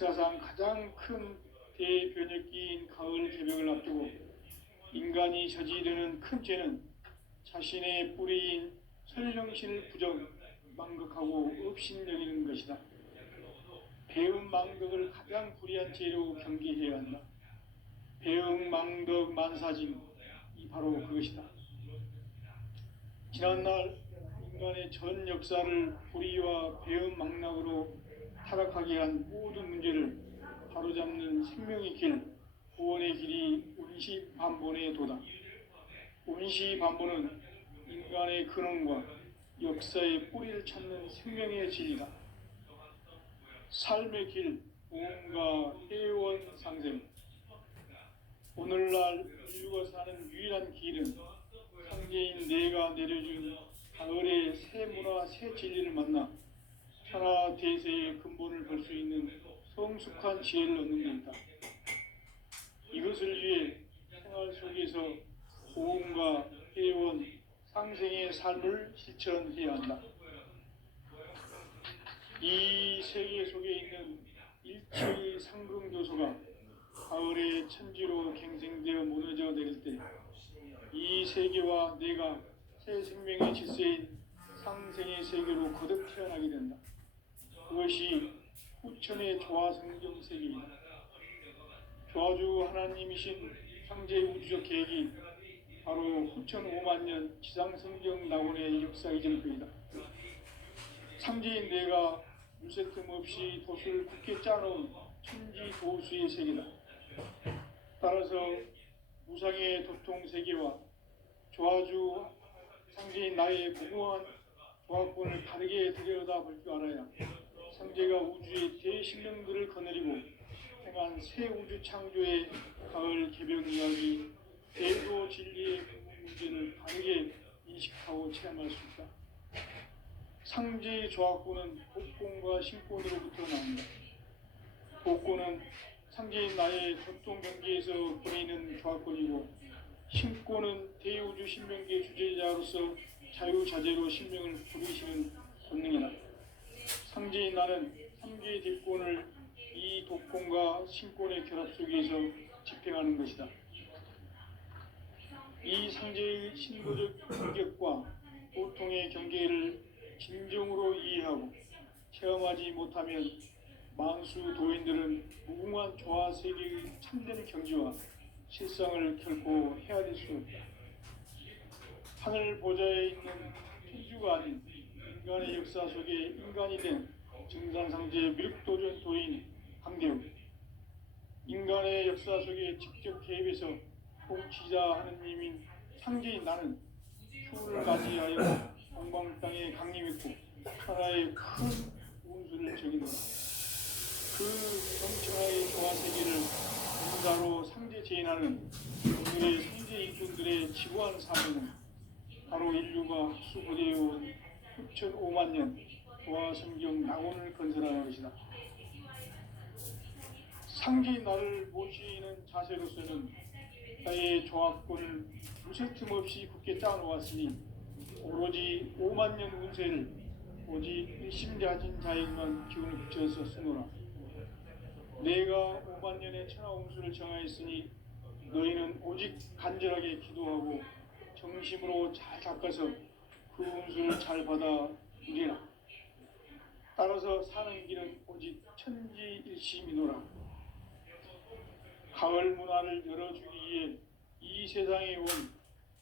역사상 가장 큰 대변혁기인 가을 개벽을 앞두고 인간이 저지르는 큰 죄는 자신의 뿌리인 설령신을 망각하고 업신여기는 것이다. 배은망덕을 가장 불의한 죄로 경계해야 한다. 배은망덕 만사징이 바로 그것이다. 지난날 인간의 전 역사를 불의와 배은망락으로 타락하게 한 모든 문제를 바로잡는 생명의 길, 구원의 길이 운시반본의 도다. 운시반본은 인간의 근원과 역사의 뿌리를 찾는 생명의 진리다. 삶의 길, 무언가 해원상생. 오늘날 인류가 사는 유일한 길은 상제인 내가 내려준 가을의 새 문화, 새 진리를 만나 천하 대세의 근본을 볼 수 있는 성숙한 지혜를 얻는 데이다. 이것을 위해 생활 속에서 보험과 해원, 상생의 삶을 실천해야 한다. 이 세계 속에 있는 일체의 상승교소가 가을의 천지로 갱생되어 무너져 내릴 때 이 세계와 내가 새 생명의 질서인 상생의 세계로 거듭 태어나게 된다. 그것이 후천의 조화성경 세계이다. 조화주 하나님이신 창제 우주적 계획이 바로 후천 5만년 지상성경 낙원의 역사이전 그이다. 창제인 내가 무쇠 틈 없이 돛을 굳게 짜놓은 천지도수의 세계다. 따라서 무상의 도통 세계와 조화주 상제인 나의 무모한 조화권을 다르게 들여다볼 줄 알아야 상제가 우주의 대신령들을 거느리고 행한 새 우주 창조의 가을 개벽 이야기, 대도 진리의 문제를 다르게 인식하고 체험할 수 있다. 상제의 조화권은 복권과 신권으로부터 나온다. 복권은 상제인 나의 전통 경계에서 보내는 조화권이고, 신권은 대우주 신명계 주제자로서 자유자재로 신명을 부리시는 본능이다. 상제인 나는 3개의 뒷권을 이 독권과 신권의 결합 속에서 집행하는 것이다. 이 상제의 신도적 인격과 보통의 경계를 진정으로 이해하고 체험하지 못하면 만수 도인들은 무궁한 조화 세계의 참된 경지와 실상을 결코 헤아릴 수 없다. 하늘 보좌에 있는 천주가 아닌 인간의 역사 속에 인간이 된 증산상제 미륵도전 도인 강대우. 인간의 역사 속에 직접 개입해서 통치자 하느님인 상제인 나는 휴를 맞이하여 동방 땅에 강림했고 천하의 큰 운수를 적인다. 그 정천하의 조화 세계를 인가로 상제 제인하는 오늘의 상제 일꾼들의 지구한 사명은 바로 인류가 수고되어온 6,5만 년 조화 성경 낙원을 건설하는 것이다. 상제인 나를 모시는 자세로서는 나의 조합권을 무쇠 틈 없이 굳게 짜놓았으니 오로지 5만 년 운세를 오직 일심자진 자에게만 기운을 붙여서 쓰노라. 내가 5만 년의 천하 운수를 정하였으니 너희는 오직 간절하게 기도하고 정심으로 잘 닦아서 그 운수를 잘 받아 누리라. 따라서 사는 길은 오직 천지일심이노라. 가을 문화를 열어주기 위해 이 세상에 온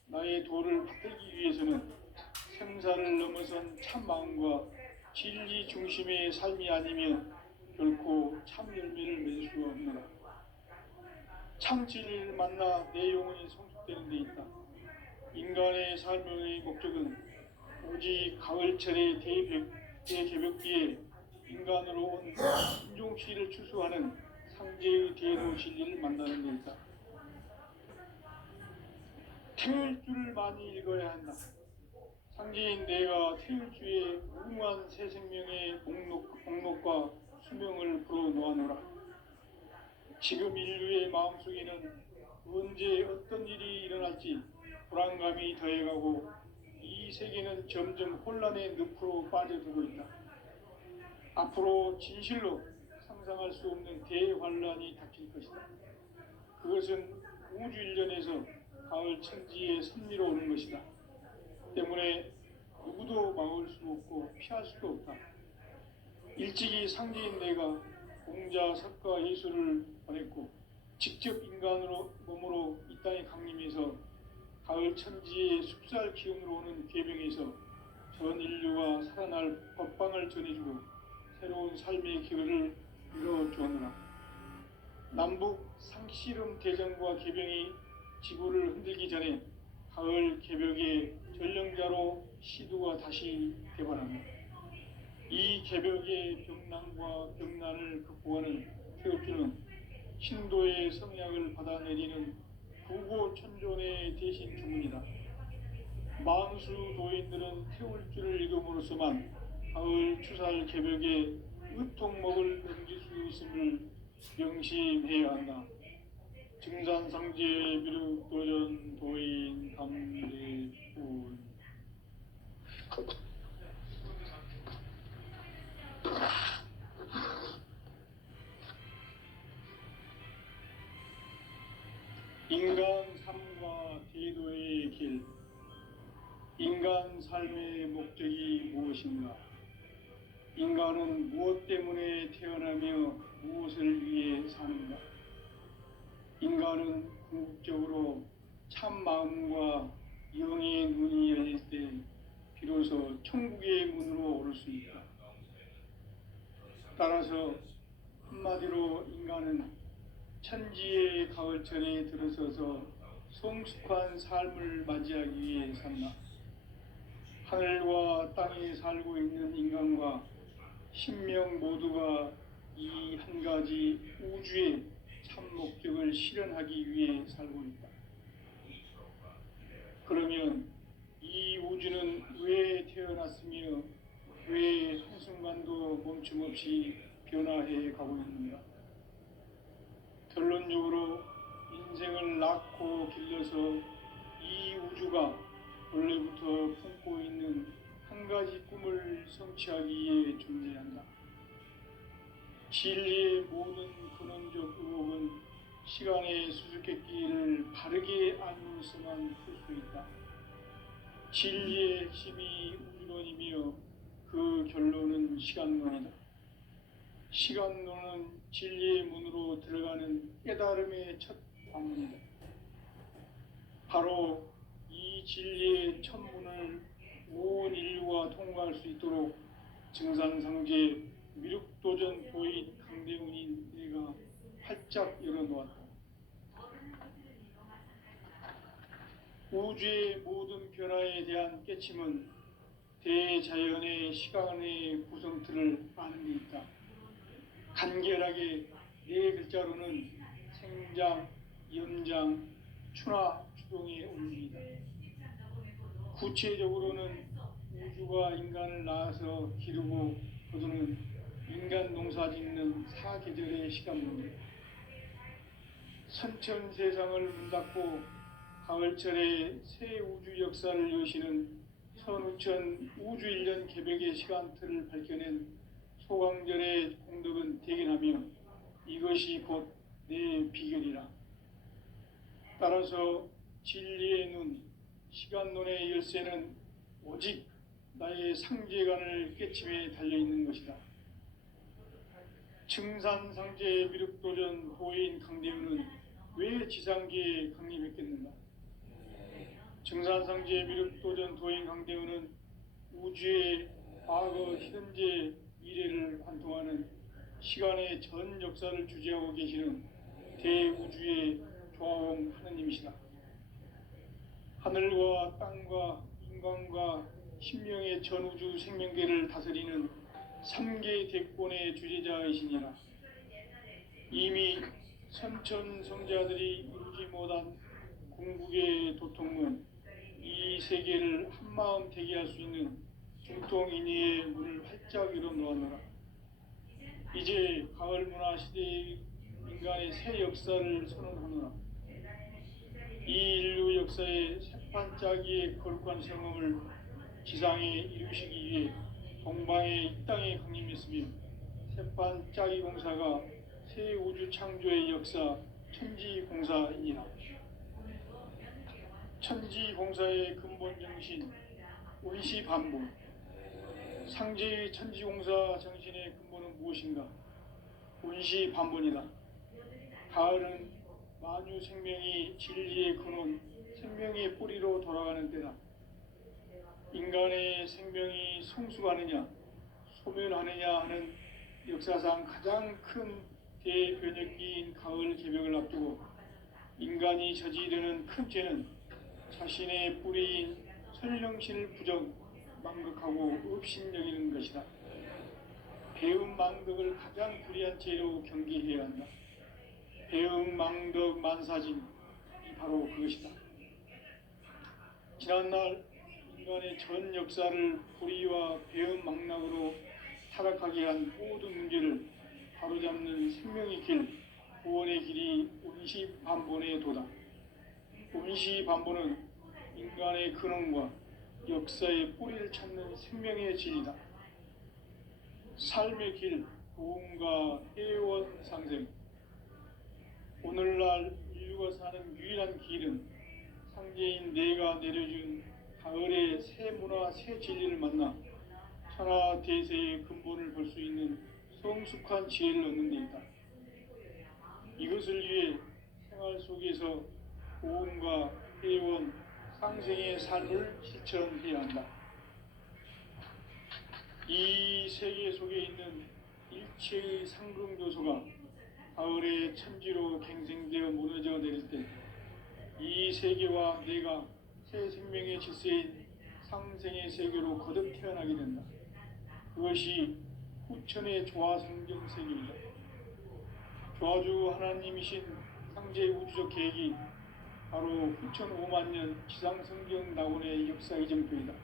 나의 도를 받들기 위해서는 생사를 넘어선 참 마음과 진리 중심의 삶이 아니면 결코 참 열매를 맺을 수가 없노라. 참 진리를 만나 내 영혼이 성숙되는 데 있다. 인간의 삶의 목적은 오직 가을철의 대개벽기에 인간으로 온 인종시를 추수하는 상제의 대도 진리를 만나는 데 있다. 태울 줄을 많이 읽어야 한다. 상제인 내가 태울 주의 무궁한 새 생명의 목록과 수명을 불어놓아노라. 지금 인류의 마음속에는 언제 어떤 일이 일어날지 불안감이 더해가고 이 세계는 점점 혼란의 늪으로 빠져들고 있다. 앞으로 진실로 상상할 수 없는 대환란이 닥칠 것이다. 그것은 우주 일련에서 가을 천지의 섭리로 오는 것이다. 때문에 누구도 막을 수 없고 피할 수도 없다. 일찍이 상제인 내가 공자, 석가, 예수를 보냈고 직접 인간으로 몸으로 이 땅에 강림해서 가을 천지의 숲살 기운으로 오는 계명에서 전 인류가 살아날 법방을 전해주고 새로운 삶의 기회를 이뤄주었노라. 남북 상씨름 대전과 계병이 지구를 흔들기 전에 가을 개벽의 전령자로 시두가 다시 대발한다. 이 개벽의 병난과 병난을 극복하는 태엽주는 신도의 성약을 받아내리는 구고천존의 대신 주문이다. 만수 도인들은 태울주를 읽음으로써만 가을 추살 개벽의 의통목을 넘길 수 있음을 명심해야 한다. 증산상제 미륵도전 도인 감대운. 인간 삶과 대도의 길. 인간 삶의 목적이 무엇인가? 인간은 무엇 때문에 태어나며 무엇을 위해 사는가? 인간은 궁극적으로 참 마음과 영의 눈이 열릴 때 비로소 천국의 문으로 오를 수 있다. 따라서 한마디로 인간은 천지의 가을철에 들어서서 성숙한 삶을 맞이하기 위해 산다. 하늘과 땅에 살고 있는 인간과 신명 모두가 이 한 가지 우주의 참 목적을 실현하기 위해 살고 있다. 그러면 이 우주는 왜 태어났으며 왜 한순간도 멈춤 없이 변화해 가고 있는가? 결론적으로 인생을 낳고 길러서 이 우주가 원래부터 품고 있는 한 가지 꿈을 성취하기 위해 존재한다. 진리의 모든 근원적 의혹은 시간의 수수께끼를 바르게 알면서만 풀 수 있다. 진리의 핵심이 우주론이며 그 결론은 시간론이다. 시간론은 진리의 문으로 들어가는 깨달음의 첫 관문이다. 바로 이 진리의 첫 문을 온 인류가 통과할 수 있도록 증산상제 미륵도전 도인 강대훈인 내가 활짝 열어놓았다. 우주의 모든 변화에 대한 깨침은 대자연의 시간의 구성틀을 아는 데 있다. 간결하게 네 글자로는 생장, 연장, 추나 추동의 원리이다. 구체적으로는 우주가 인간을 낳아서 기르고 거두는 인간 농사 짓는 사계절의 시간문이다. 선천 세상을 문닫고 가을철에 새 우주 역사를 여시는 선우천 우주 일년 개벽의 시간틀을 밝혀낸 소강절의 공덕은 대견하며 이것이 곧 내 비결이라. 따라서 진리의 눈, 시간론의 열쇠는 오직 나의 상제관을 깨침에 달려있는 것이다. 증산상제 미륵도전 도인 강대훈은 왜 지상계에 강림했겠는가? 증산상제 미륵도전 도인 강대훈은 우주의 과거, 현재, 미래를 관통하는 시간의 전 역사를 주재하고 계시는 대우주의 조화원 하느님이시다. 하늘과 땅과 인간과 신명의 전우주 생명계를 다스리는 3개 대권의 주재자이시니라. 이미 선천성자들이 이루지 못한 궁극의 도통은 이 세계를 한마음 되게 할 수 있는 중통인의의 문을 활짝 열어놓았노라. 이제 가을 문화 시대의 인간의 새 역사를 선언하노라. 이 인류 역사의 새판짜기의 거룩한 성음을 지상에 이루시기 위해 동방의 이 땅에 강림했으며 세판 짜기 공사가 새 우주 창조의 역사 천지공사이니라. 천지공사의 근본 정신 원시반복. 상제의 천지공사 정신의 근본은 무엇인가? 원시반복이다. 가을은 만유 생명이 진리의 근원, 생명의 뿌리로 돌아가는 때다. 인간의 생명이 성숙하느냐, 소멸하느냐 하는 역사상 가장 큰 대변혁기인 가을 개벽을 앞두고 인간이 저지르는 큰 죄는 자신의 뿌리인 선령신을 부정, 망극하고 업신여기는 것이다. 배음 망덕을 가장 불의한 죄로 경계해야 한다. 배음 망덕 만사진이 바로 그것이다. 지난날 인간의 전 역사를 불의와 배음 망락으로 타락하게 한 모든 문제를 바로잡는 생명의 길, 구원의 길이 원시반본의 도다. 원시반본은 인간의 근원과 역사의 뿌리를 찾는 생명의 진이다. 삶의 길, 구원과 해원 상생. 오늘날 인류가 사는 유일한 길은 상제인 내가 내려준 가을의 새 문화, 새 진리를 만나 천하 대세의 근본을 볼 수 있는 성숙한 지혜를 얻는 데 있다. 이것을 위해 생활 속에서 구원과 해원, 상생의 삶을 실천해야 한다. 이 세계 속에 있는 일체의 상승 요소가 가을의 천지로 갱생되어 무너져 내릴 때 이 세계와 내가 새 생명의 질서인 상생의 세계로 거듭 태어나게 된다. 그것이 후천의 조화성경 세계이다. 조화주 하나님이신 상제 우주적 계획이 바로 후천 5만 년 지상성경 낙원의 역사 이정표이다.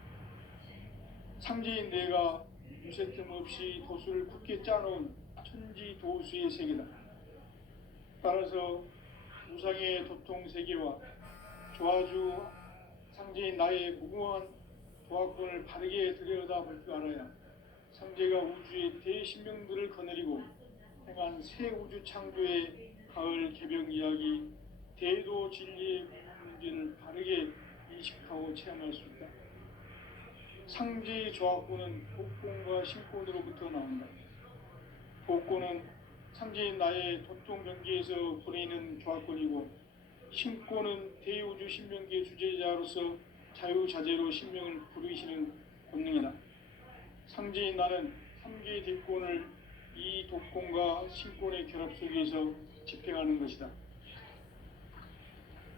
상제인 내가 유세틈 없이 도수를 굳게 짜놓은 천지 도수의 세계다. 따라서 우상의 도통 세계와 조화주 상제인 나의 무궁한 조화권을 바르게 들여다볼 줄 알아야 상제가 우주의 대신명들을 거느리고 행한 새 우주 창조의 가을 개벽 이야기, 대도 진리의 문제를 바르게 인식하고 체험할 수 있다. 상제의 조화권은 복권과 신권으로부터 나온다. 복권은 상제인 나의 도통 경계에서 보내는 조화권이고, 신권은 대우주 신명계 주제자로서 자유자재로 신명을 부르시는 권능이다. 상제인 나는 3개의 뒷권을 이 독권과 신권의 결합 속에서 집행하는 것이다.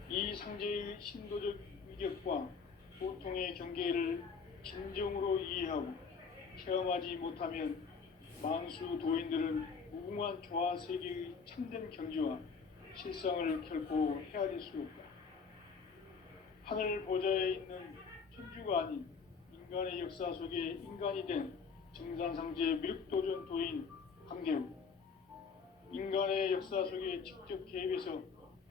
이 상제의 신도적 위격과 보통의 경계를 진정으로 이해하고 체험하지 못하면 만수 도인들은 무궁한 조화 세계의 참된 경지와 실상을 결코 헤아릴 수 없다. 하늘 보좌에 있는 천주가 아닌 인간의 역사 속에 인간이 된 정산상제 밀도전 도인 강대우, 인간의 역사 속에 직접 개입해서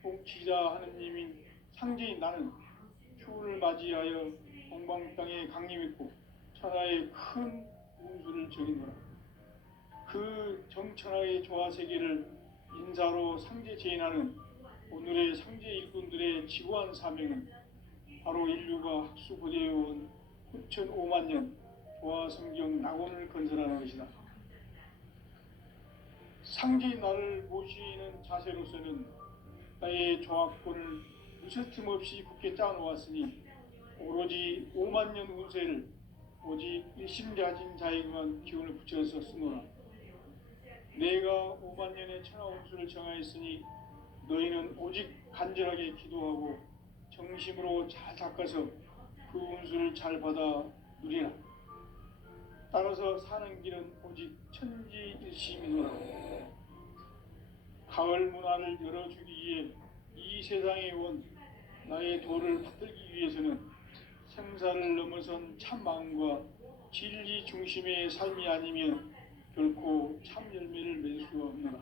통치자 하느님인 상제인 나는 추운을 맞이하여 동방 땅에 강림했고 천하의 큰 운수를 적인 거라. 그 정천하의 조화 세계를 인사로 상제 제인하는 오늘의 상제 일꾼들의 지구한 사명은 바로 인류가 학수고대해온 후천 5만 년 조화 성경 낙원을 건설하는 것이다. 상제인 나를 모시는 자세로서는 나의 조화권을 무쇠틈 없이 굳게 짜놓았으니 오로지 5만 년 운세를 오직 일심가진 자에게만 기운을 붙여서 쓰노라. 내가 5만 년의 천하 운수를 정하였으니 너희는 오직 간절하게 기도하고 정심으로 잘 닦아서 그 운수를 잘 받아 누리라. 따라서 사는 길은 오직 천지일심이노라. 가을 문화를 열어주기 위해 이 세상에 온 나의 도를 받들기 위해서는 생사를 넘어선 참 마음과 진리 중심의 삶이 아니면 결코 참 열매를 맺을 수가 없노라.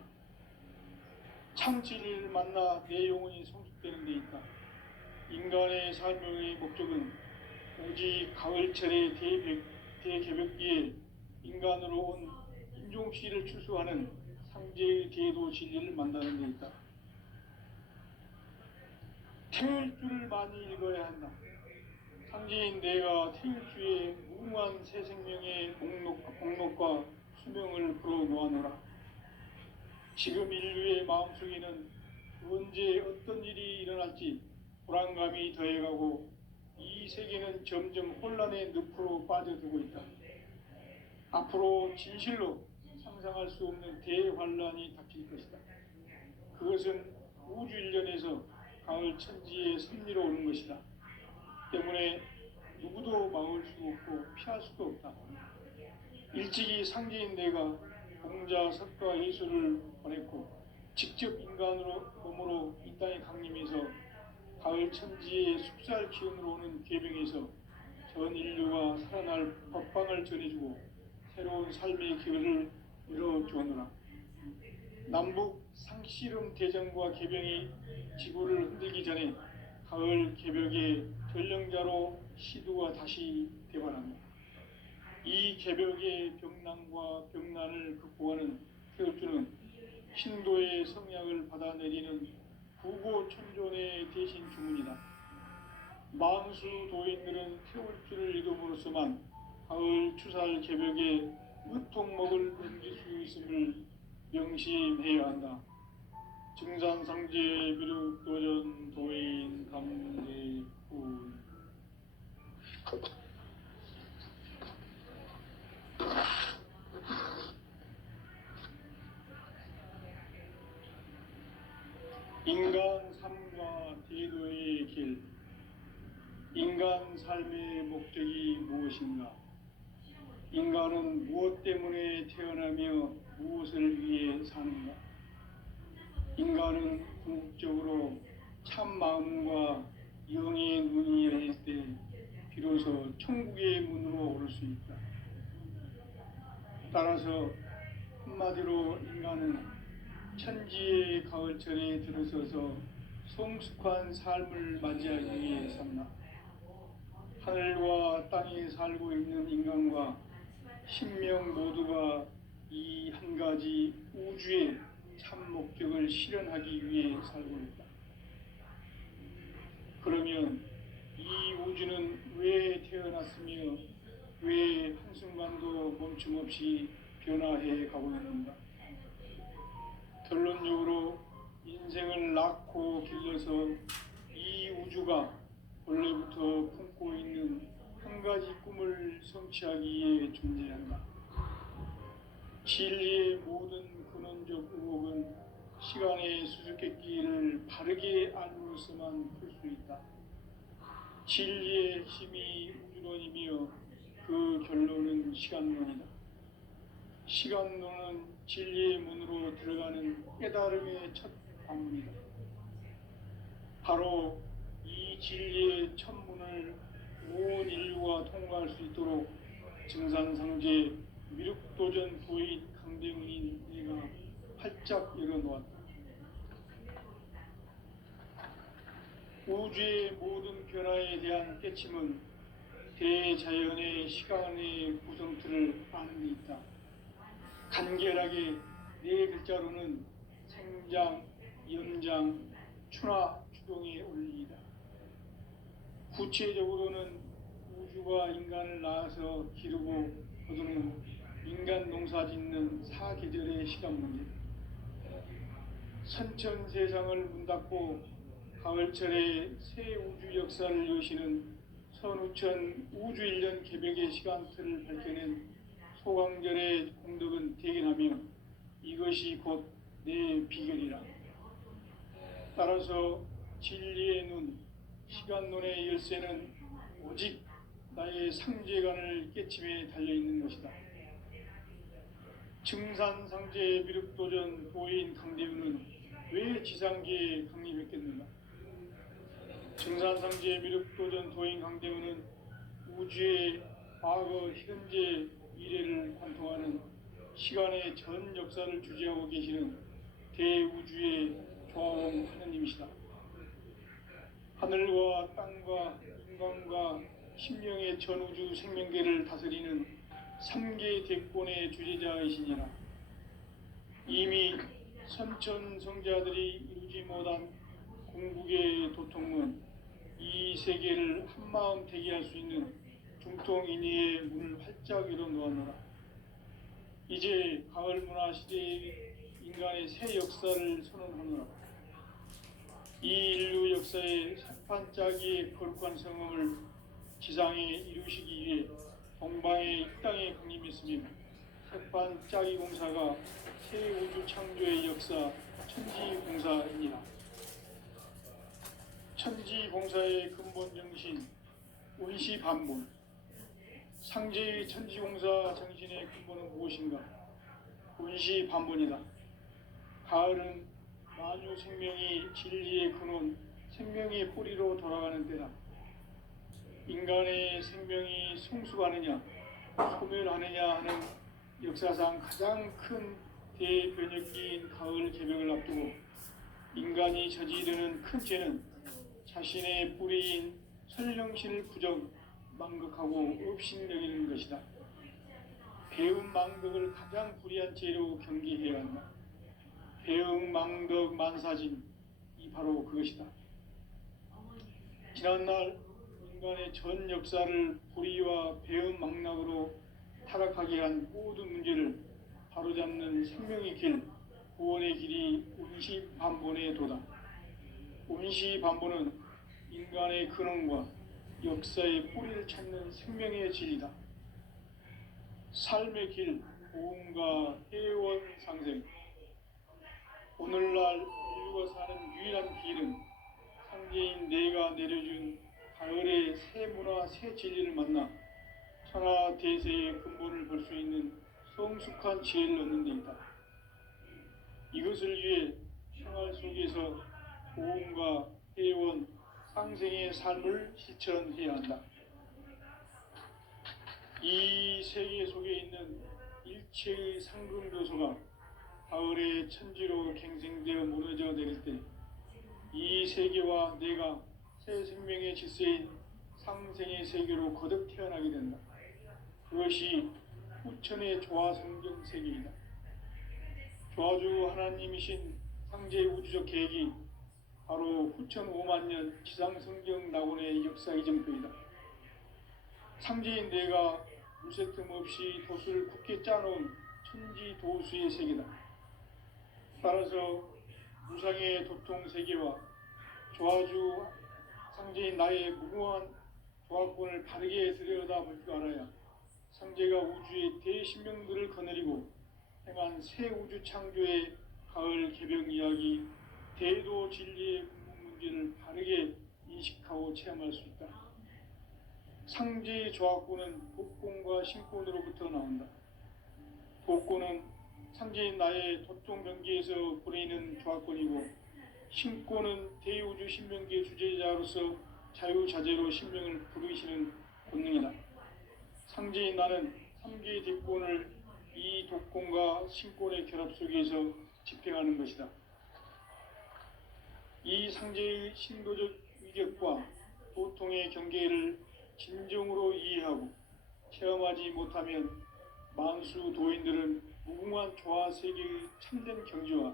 참 진리를 만나 내 영혼이 성숙되는 데 있다. 인간의 삶의 목적은 오직 가을철의 대개벽기에 인간으로 온 신종씨를 추수하는 상제의 대도 진리를 만나는 데 있다. 태일주를 많이 읽어야 한다. 상제인 내가 태일주의 무궁한 새 생명의 목록과 수명을 불어놓아노라. 지금 인류의 마음속에는 언제 어떤 일이 일어날지 불안감이 더해가고 이 세계는 점점 혼란의 늪으로 빠져들고 있다. 앞으로 진실로 상상할 수 없는 대환란이 닥칠 것이다. 그것은 우주 일련에서 가을 천지의 섭리로 오는 것이다. 때문에 누구도 막을 수 없고 피할 수도 없다. 일찍이 상제인 내가 공자, 석가, 예수를 보냈고 직접 인간으로 몸으로 이 땅에 강림해서 가을 천지의 숲살 기운으로 오는 계명에서 전 인류가 살아날 법방을 전해주고 새로운 삶의 기회를 열어주었노라. 남북 상씨름 대전과 개병이 지구를 흔들기 전에 가을 개벽의 전령자로 시두가 다시 대발합니다. 이 개벽의 병난과 병난을 극복하는 태울주는 신도의 성약을 받아내리는 부고천존의 대신 주문이다. 만수 도인들은 태울주를 이름으로서만 가을 추살 개벽의 으통목을 넘길 수 있음을 명심해야 한다. 증산상제 미륵도전 도인 감대군. 인간 삶과 대도의 길. 인간 삶의 목적이 무엇인가? 인간은 무엇 때문에 태어나며 무엇을 위해 사는가? 인간은 궁극적으로 참 마음과 영의 눈이 열릴 때 비로소 천국의 문으로 오를 수 있다. 따라서 한마디로 인간은 천지의 가을철에 들어서서 성숙한 삶을 맞이하기 위해 산다. 하늘과 땅에 살고 있는 인간과 신명 모두가 이 한 가지 우주의 참 목적을 실현하기 위해 살고 있다. 그러면 이 우주는 왜 태어났으며 왜 한순간도 멈춤없이 변화해 가고 있는가? 결론적으로 인생을 낳고 길러서 이 우주가 원래부터 품고 있는 한 가지 꿈을 성취하기 위해 존재한다. 진리의 모든 근원적 의혹은 시간의 수수께끼를 바르게 알므로서만 풀 수 있다. 진리의 힘이 우주론이며 그 결론은 시간론이다. 시간론은 진리의 문으로 들어가는 깨달음의 첫 관문이다. 바로 이 진리의 첫 문을 온 인류가 통과할 수 있도록 증산상제 미륵도전 도인 강대문인 내가 활짝 열어놓았다. 우주의 모든 변화에 대한 깨침은 대자연의 시간의 구성틀을 아는 데 있다. 간결하게 네 글자로는 생장, 연장, 추나 추동의 원리이다. 구체적으로는 우주가 인간을 낳아서 기르고 거두는 인간 농사 짓는 사계절의 시간 문제. 선천 세상을 문 닫고 가을철에 새 우주 역사를 여시는 선우천 우주일년 개벽의 시간틀을 밝혀낸 소강절의 공덕은 대견하며 이것이 곧 내 비결이라. 따라서 진리의 눈, 시간론의 열쇠는 오직 나의 상제관을 깨침에 달려있는 것이다. 증산상제 미륵도전 도인 강대우는 왜 지상계에 강림했겠는가? 증산상제 미륵도전 도인 강대우는 우주의 과거, 현재, 미래를 관통하는 시간의 전 역사를 주재하고 계시는 대우주의 조화원 하느님이시다. 하늘과 땅과 인간과 신명의 전우주 생명계를 다스리는 3개 대권의 주제자이시니라. 이미 선천성자들이 이루지 못한 궁극의 도통은 이 세계를 한마음 되게 할 수 있는 중통인의의 문을 활짝 열어놓았노라. 이제 가을 문화 시대의 인간의 새 역사를 선언하노라. 이 인류 역사의 산판짜기의 거룩한 성음을 지상에 이루시기 위해 동방의 이 땅에 강림했으며 산판짜기 공사가 새 우주 창조의 역사 천지공사입니다. 천지공사의 근본 정신 운시반본. 상제의 천지공사 정신의 근본은 무엇인가? 운시반본이다. 가을은 만유 생명이 진리의 근원, 생명의 뿌리로 돌아가는 때다. 인간의 생명이 성숙하느냐, 소멸하느냐 하는 역사상 가장 큰 대변혁기인 가을 개벽을 앞두고 인간이 저지르는 큰 죄는 자신의 뿌리인 설령신을 부정, 망극하고 업신여기는 것이다. 배움 망덕을 가장 불의한 죄로 경계해야 한다. 배움 망덕 만사진, 이 바로 그것이다. 지난날 인간의 전 역사를 불의와 배움 망락으로 타락하게 한 모든 문제를 바로잡는 생명의 길, 구원의 길이 운시반본의 도다. 운시반본은 인간의 근원과 역사의 뿌리를 찾는 생명의 진리다. 삶의 길, 보험과 회원 상생. 오늘날 인류가 사는 유일한 길은 상제인 내가 내려준 가을의 새 문화, 새 진리를 만나 천하 대세의 근본을 볼 수 있는 성숙한 지혜를 얻는 데 있다. 이것을 위해 생활 속에서 보험과 회원, 상생의 삶을 실천해야 한다. 이 세계 속에 있는 일체의 상금도소가 가을의 천지로 갱생되어 무너져 내릴 때 이 세계와 내가 새 생명의 질서인 상생의 세계로 거듭 태어나게 된다. 그것이 후천의 조화성경 세계이다. 조화주 하나님이신 상제의 우주적 계획이 바로 후천 5만 년 지상성경 낙원의 역사 이정표이다. 상제인 내가 무쇠틈 없이 돛을 굳게 짜놓은 천지도수의 세계다. 따라서 무상의 도통 세계와 조화주 상제인 나의 무궁한 조화권을 바르게 들여다볼 줄 알아야 상제가 우주의 대신명들을 거느리고 행한 새 우주 창조의 가을 개벽 이야기, 대도 진리의 궁극 문제를 바르게 인식하고 체험할 수 있다. 상제의 조화권은 복권과 신권으로부터 나온다. 복권은 상제인 나의 도통 경계에서 보내는 조화권이고, 신권은 대우주 신명계 주제자로서 자유자재로 신명을 부르시는 본능이다. 상제인 나는 3개의 뒷권을 이 독권과 신권의 결합 속에서 집행하는 것이다. 이 상제의 신도적 위격과 도통의 경계를 진정으로 이해하고 체험하지 못하면 만수 도인들은 무궁한 조화 세계의 참된 경지와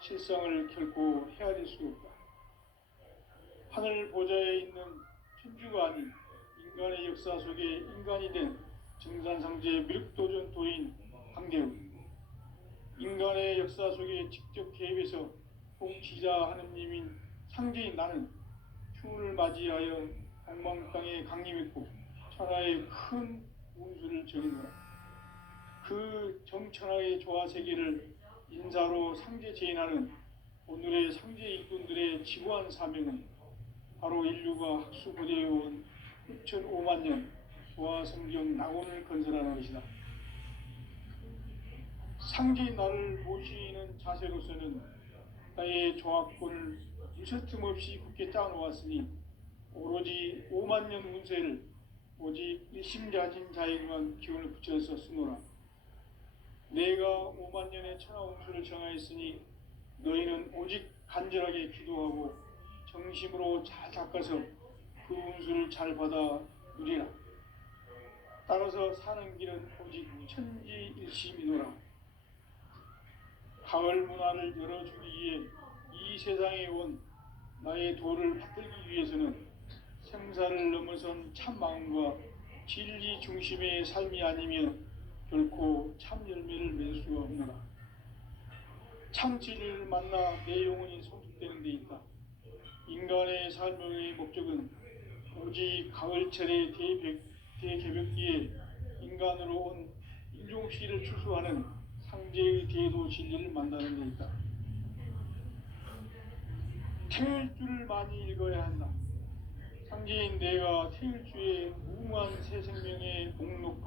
실상을 결코 헤아릴 수 없다. 하늘 보좌에 있는 천주가 아닌 인간의 역사 속에 인간이 된 정산상제의 미륵도전 도인 황대우, 인간의 역사 속에 직접 개입해서 통치자 하느님인 상제인 나는 추운을 맞이하여 동방 땅에 강림했고 천하의 큰 운수를 정했노라. 그 정천하의 조화 세계를 인사로 상제 제인하는 오늘의 상제 일꾼들의 지구한 사명은 바로 인류가 학수고대해온 6,5만 년 조화 성경 낙원을 건설하는 것이다. 상제인 나를 모시는 자세로서는 나의 조화권을 무쇠틈 없이 굳게 짜놓았으니 오로지 5만 년 운세를 오직 일심자진 자에게만 기운을 붙여서 쓰노라. 내가 5만 년의 천하 운수를 정하였으니 너희는 오직 간절하게 기도하고 정심으로 잘 닦아서 그 운수를 잘 받아 누리라. 따라서 사는 길은 오직 천지일심이노라. 가을 문화를 열어주기 위해 이 세상에 온 나의 도를 받들기 위해서는 생사를 넘어선 참 마음과 진리 중심의 삶이 아니면 결코 참 열매를 맺을 수가 없노라. 참 진리를 만나 내 영혼이 성숙되는 데 있다. 인간의 삶의 목적은 오직 가을철의 대개벽기에 인간으로 온 인종시를 추수하는 상제의 대도 진리를 만나는 데 있다. 태일주를 많이 읽어야 한다. 상제인 내가 태일주의 무궁한 새 생명의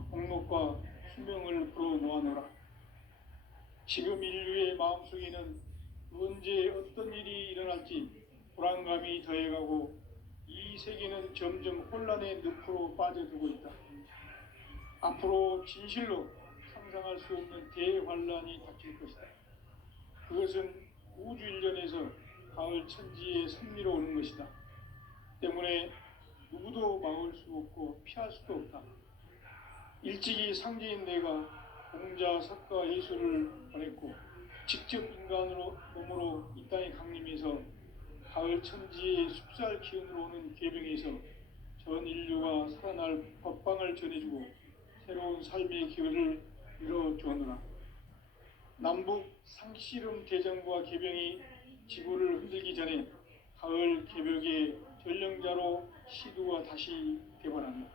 목록과 수명을 풀어놓아노라. 지금 인류의 마음속에는 언제 어떤 일이 일어날지 불안감이 더해가고 이 세계는 점점 혼란의 늪으로 빠져들고 있다. 앞으로 진실로 상상할 수 없는 대환란이 닥칠 것이다. 그것은 우주 일전에서 가을 천지의 섭리로 오는 것이다. 때문에 누구도 막을 수 없고 피할 수도 없다. 일찍이 상제인 내가 공자, 석가, 예수를 보냈고 직접 인간으로 몸으로 이 땅에 강림해서 가을 천지의 숲살 기운으로 오는 계병에서 전 인류가 살아날 법방을 전해주고 새로운 삶의 기회를 이뤄주었노라. 남북 상씨름 대전과 계병이 지구를 흔들기 전에 가을 개벽의 전령자로 시두가 다시 되어난다.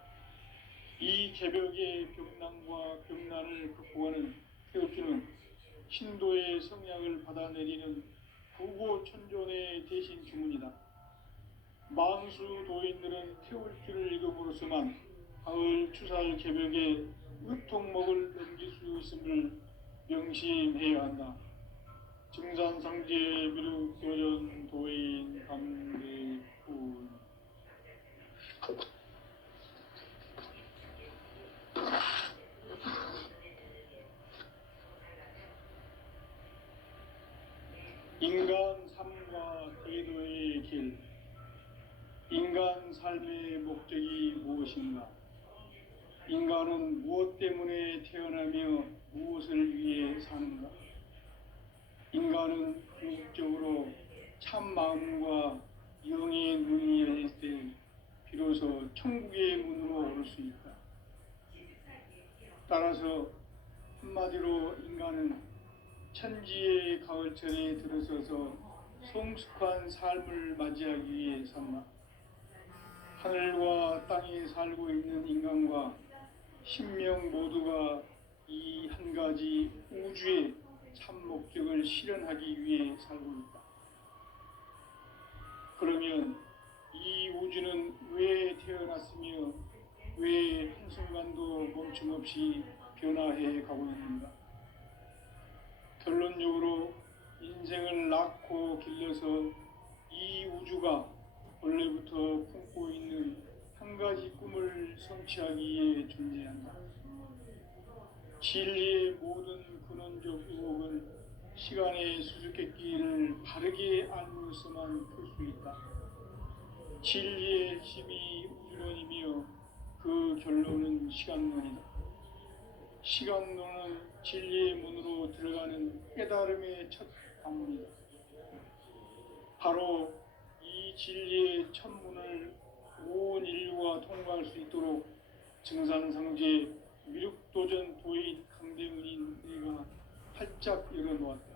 이 개벽의 병난과 병난을 극복하는 태울주는 신도의 성약을 받아내리는 부고천존의 대신 주문이다. 망수 도인들은 태울주를 읽음으로써만 가을 추살 개벽의 의통목을 넘길 수 있음을 명심해야 한다. 증산상제 미륵도전 도인 감대군. 인간 삶과 대도의 길. 인간 삶의 목적이 무엇인가? 인간은 무엇 때문에 태어나며 무엇을 위해 사는가? 인간은 궁극적으로 참 마음과 영의 눈이 열릴 때 비로소 천국의 문으로 오를 수 있다. 따라서 한마디로 인간은 천지의 가을철에 들어서서 성숙한 삶을 맞이하기 위해 산다. 하늘과 땅에 살고 있는 인간과 신명 모두가 이 한 가지 우주의 참 목적을 실현하기 위해 살고 있다. 그러면 이 우주는 왜 태어났으며 왜 한순간도 멈춤없이 변화해 가고 있는가? 결론적으로 인생을 낳고 길러서 이 우주가 원래부터 품고 있는 한 가지 꿈을 성취하기 위해 존재한다. 진리의 모든 근원적 의혹은 시간의 수수께끼를 바르게 알므로서만 풀 수 있다. 진리의 핵심이 우주론이며 그 결론은 시간론이다. 시간론은 진리의 문으로 들어가는 깨달음의 첫 방문이다. 바로 이 진리의 첫 문을 온 인류가 통과할 수 있도록 증산상제 미륵도전 도인 강대문인 내가 활짝 열어놓았다.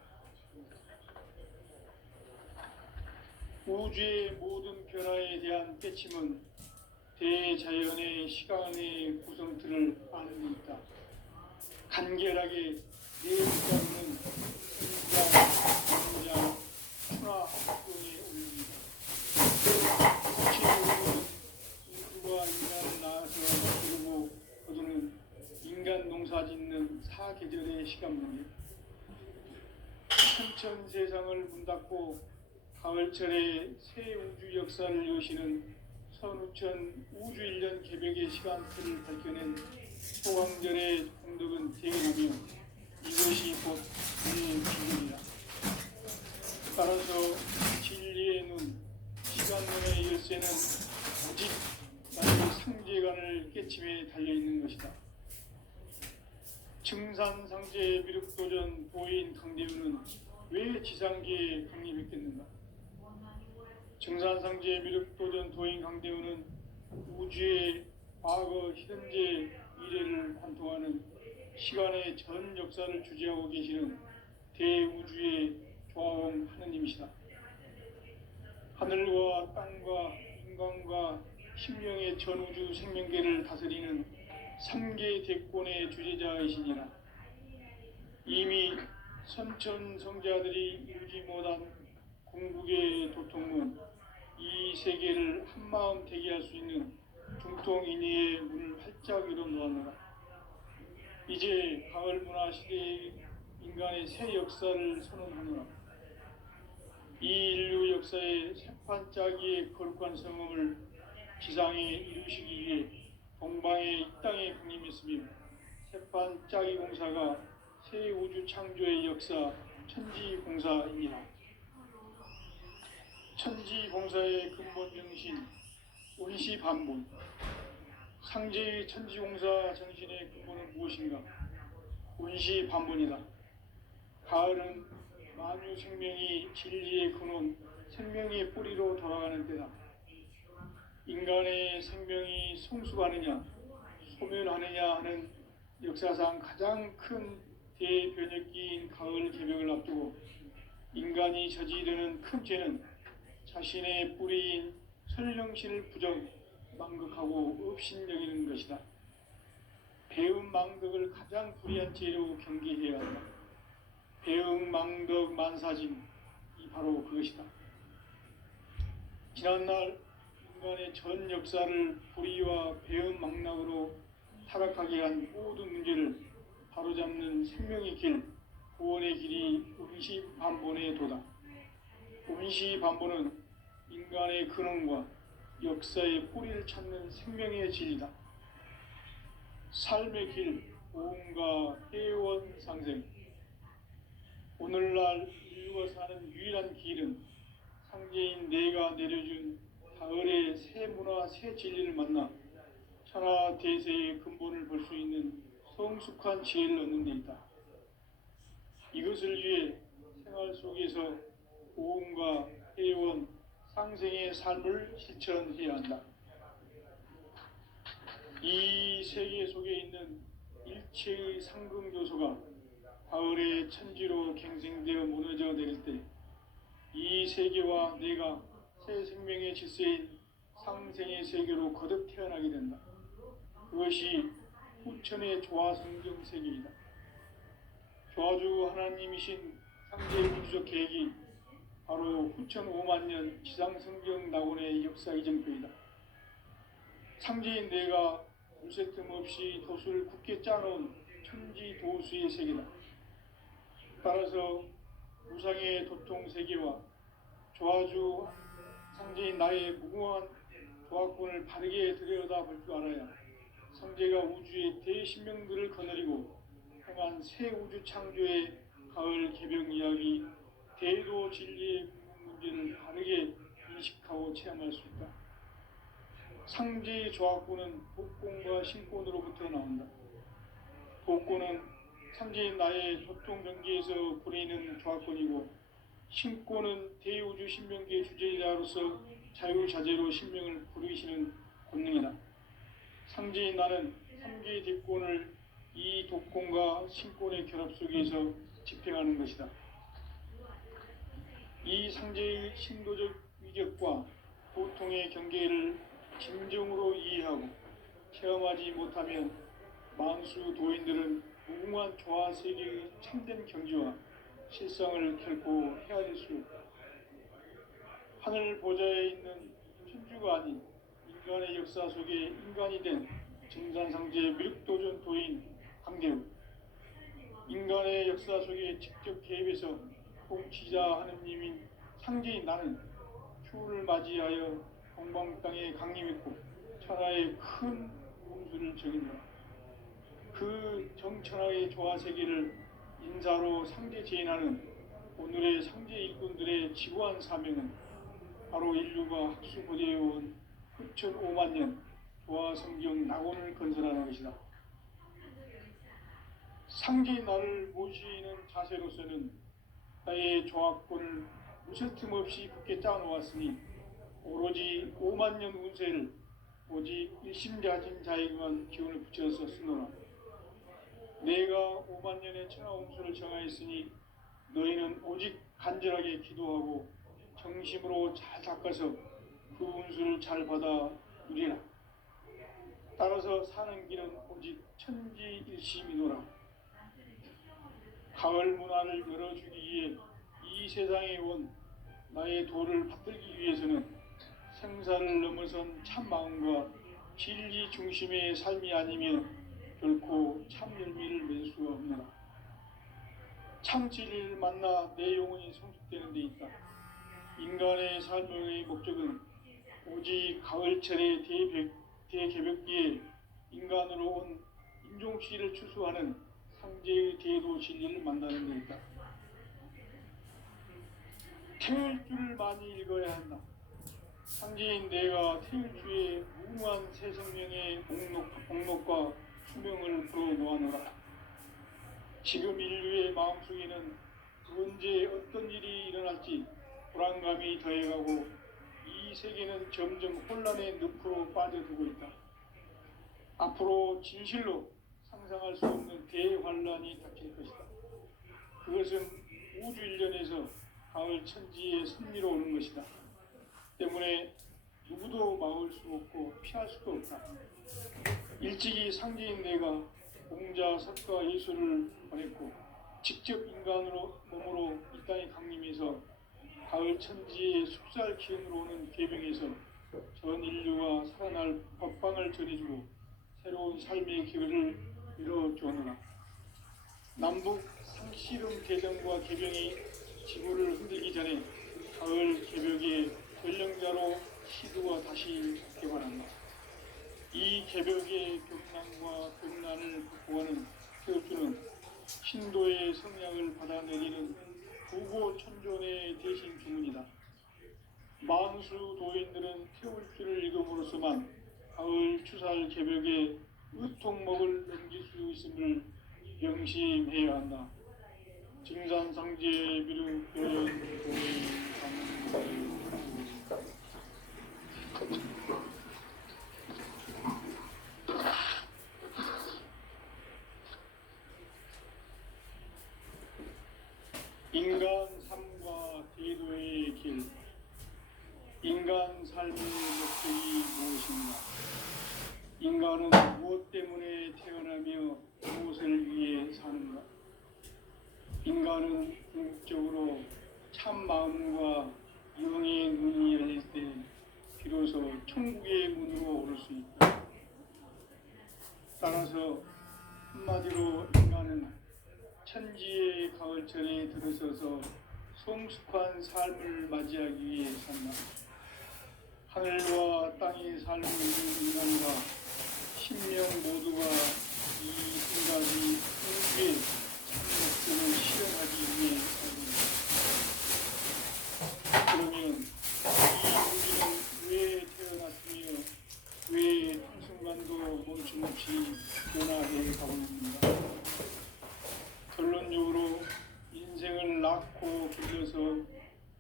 우주의 모든 변화에 대한 깨침은 대자연의 시간의 구성틀을 아는 데 있다. 간결하게 네 글자로는 인자, 인자, 천하 합동에 올립니다. 구체적으로는 우주가 인간을 낳아서 기르고 거두는 인간 농사 짓는 사계절의 시간문이다. 천천 세상을 문닫고 가을철에 새 우주 역사를 여시는 선우천 우주일년 개벽의 시간틀을 밝혀낸 소강절의 공덕은 대견하며 이것이 곧 내 비전이다. 따라서 진리의 눈, 시간론의 열쇠는 오직 나의 상제관을 깨침에 달려있는 것이다. 증산상제 미륵도전 도인 강대우는 왜 지상계에 강림했겠는가? 증산상제 미륵도전 도인 강대우는 우주의 과거, 현재, 미래를 관통하는 시간의 전 역사를 주재하고 계시는 대우주의 조화원 하느님이시다. 하늘과 땅과 인간과 신명의 전우주 생명계를 다스리는 삼계 대권의 주재자이시니라. 이미 선천성자들이 이루지 못한 궁극의 도통문, 이 세계를 한마음 되게 할 수 있는 중통인의의 문을 활짝 열어놓았노라. 이제 가을 문화 시대의 인간의 새 역사를 선언하노라. 이 인류 역사의 새판짜기의 거룩한 성음을 지상에 이루시기 위해 동방의 이 땅에 강림했으며, 새판짜기 공사가 새 우주 창조의 역사 천지공사이니라. 천지공사의 근본 정신 운시반본. 상제의 천지공사 정신의 근본은 무엇인가? 운시반본이다. 가을은 만유 생명이 진리의 근원, 생명의 뿌리로 돌아가는 때다. 인간의 생명이 성숙하느냐, 소멸하느냐 하는 역사상 가장 큰 대변혁기인 가을 개벽을 앞두고 인간이 저지르는 큰 죄는 자신의 뿌리인 설령신을 부정, 망극하고 업신여기는 것이다. 배음 망덕을 가장 불의한 죄로 경계해야 한다. 배음 망덕 만사진, 이 바로 그것이다. 지난날 인간의 전 역사를 불의와 배음 망락으로 타락하게 한 모든 문제를 바로잡는 생명의 길, 구원의 길이 운시반본의 도다. 운시반본은 인간의 근원과 역사의 뿌리를 찾는 생명의 진리다. 삶의 길, 보험과 회원 상생. 오늘날 인류가 사는 유일한 길은 상제인 내가 내려준 가을의 새 문화, 새 진리를 만나 천하 대세의 근본을 볼 수 있는 성숙한 지혜를 얻는 데 있다. 이것을 위해 생활 속에서 보험과 회원, 상생의 삶을 실천해야 한다. 이 세계 속에 있는 일체의 상금 요소가 가을의 천지로 갱생되어 무너져 내릴 때 이 세계와 내가 새 생명의 질서인 상생의 세계로 거듭 태어나게 된다. 그것이 후천의 조화성경 세계이다. 조화주 하나님이신 상제 우주적 계획이 바로 후천 5만년 지상성경 낙원의 역사 이전표이다. 상제인 내가 물새 틈 없이 도수를 굳게 짜놓은 천지 도수의 세계다. 따라서 무상의 도통 세계와 조화주 상제인 나의 무궁한 조화권을 바르게 들여다볼 줄 알아야 상제가 우주의 대신명들을 거느리고 행한 새 우주 창조의 가을 개벽 이야기, 대도 진리의 문제를 바르게 인식하고 체험할 수 있다. 상제의 조화권은 복권과 신권으로부터 나온다. 복권은 상제인 나의 교통경계에서 부리는 조화권이고, 신권은 대우주 신명계 주제자로서 자유자재로 신명을 부르시는 권능이다. 상제인 나는 3개의 뒷권을 이 독권과 신권의 결합 속에서 집행하는 것이다. 이 상제의 신도적 위격과 보통의 경계를 진정으로 이해하고 체험하지 못하면 만수 도인들은 무궁한 조화 세계의 참된 경지와 실상을 결코 헤아릴 수 없다. 하늘 보좌에 있는 천주가 아닌 인간의 역사 속에 인간이 된 증산상제 미륵도전 도인 강대우. 인간의 역사 속에 직접 개입해서 통치자 하느님인 상제인 나는 휴를 맞이하여 동방 땅에 강림했고 천하의 큰 공수를 적인다. 그 정천하의 조화 세계를 인사로 상제 제인하는 오늘의 상제 일꾼들의 지구한 사명은 바로 인류가 학수고대해온 후천 5만년 조화 성경 낙원을 건설하는 것이다. 상제의 나를 모시는 자세로서는 나의 종합권을 무쇠틈 없이 굳게 짜놓았으니 오로지 5만 년 운세를 오직 일심자진 자에게만 기운을 붙여서 쓰노라. 내가 5만 년의 천하운수를 정하였으니 너희는 오직 간절하게 기도하고 정심으로 잘 닦아서 그 운수를 잘 받아 누리라. 따라서 사는 길은 오직 천지일심이노라. 가을 문화를 열어주기 위해 이 세상에 온 나의 도를 받들기 위해서는 생사를 넘어선 참 마음과 진리 중심의 삶이 아니면 결코 참 열매를 맺을 수가 없노라. 참 진리를 만나 내 영혼이 성숙되는 데 있다. 인간의 삶의 목적은 오직 가을철의 대개벽기에 인간으로 온 인종시를 추수하는 상제의 대도 진리를 만나는 데 있다. 태일주를 많이 읽어야 한다. 상제인 내가 태일주의 무궁한 새 생명의 목록과 수명을 풀어놓아노라. 지금 인류의 마음속에는 언제 어떤 일이 일어날지 불안감이 더해가고 이 세계는 점점 혼란의 늪으로 빠져들고 있다. 앞으로 진실로 상상할 수 없는 대환란이 닥칠 것이다. 그것은 우주 일련에서 가을 천지의 섭리로 오는 것이다. 때문에 누구도 막을 수 없고 피할 수도 없다. 일찍이 상제인 내가 공자, 석가, 예수를 보냈고 직접 인간으로 몸으로 이 땅에 강림해서 가을 천지의 숙살 기운으로 오는 계명에서 전 인류가 살아날 법방을 전해주고 새로운 삶의 기회를 이뤄주었노라. 남북 상씨름 대전과 개병이 지구를 흔들기 전에 가을 개벽의 전령자로 시도가 다시 개발한다. 이 개벽의 벽난과 벽난을 극복하는 태울주는 신도의 성향을 받아내리는 부고천존의 대신 주문이다. 만수 도인들은 태울주를 읽음으로써만 가을 추살 개벽의 의통목을 넘길 수 있음을 명심해야 한다. 증산상제 비룡 교연 인간 삶과 대도의 길. 인간 삶의 목적이 무엇인가? 인간은 무엇 때문에 태어나며 무엇을 위해 사는가? 인간은 궁극적으로 참 마음과 영의 눈이 열릴 때 비로소 천국의 문으로 오를 수 있다. 따라서 한마디로 인간은 천지의 가을철에 들어서서 성숙한 삶을 맞이하기 위해 산다. 하늘과 땅에 살고 있는 인간과 신명 모두가 이 한 가지 우주의 목적을 실현하기 위해 삽니다. 그러면 이 우주는 왜 태어났으며 왜 한순간도 멈춤없이 변화해 가고 있는가? 결론적으로 인생을 낳고 길러서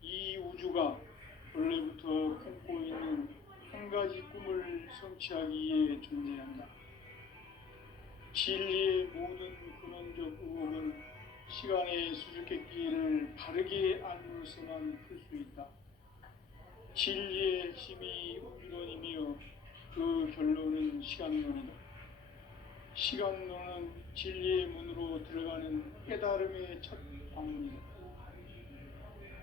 이 우주가 원래부터 품고 있는 한 가지 꿈을 성취하기 위해 존재한다. 진리의 모든 근원적 의혹은 시간의 수수께끼를 바르게 알므로서만 풀 수 있다. 진리의 핵심이 우주론이며 그 결론은 시간론이다. 시간론은 진리의 문으로 들어가는 깨달음의 첫 방문이다.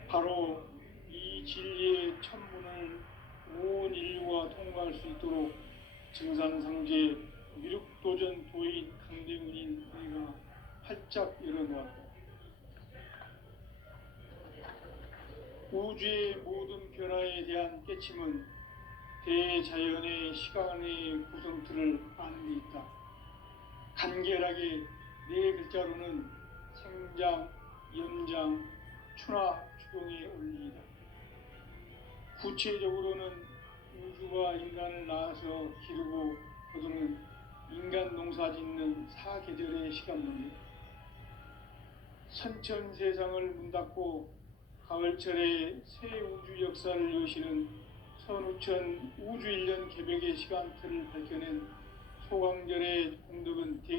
바로 이 진리의 천문을 온 인류가 통과할 수 있도록 증산상제 미륵도전 도인 강대문인 우리가 활짝 열어놓았다. 우주의 모든 변화에 대한 깨침은 대자연의 시간의 구성틀을 아는 데 있다. 간결하게 네 글자로는 생장, 연장, 추나, 추동의 원리이다. 구체적으로는 우주가 인간을 낳아서 기르고 거두는 인간 농사 짓는 사계절의 시간론이다. 선천 세상을 문 닫고 가을철에 새 우주 역사를 여시는 선우천 우주일년 개벽의 시간틀을 밝혀낸 소강절의 공덕은 대견합니다.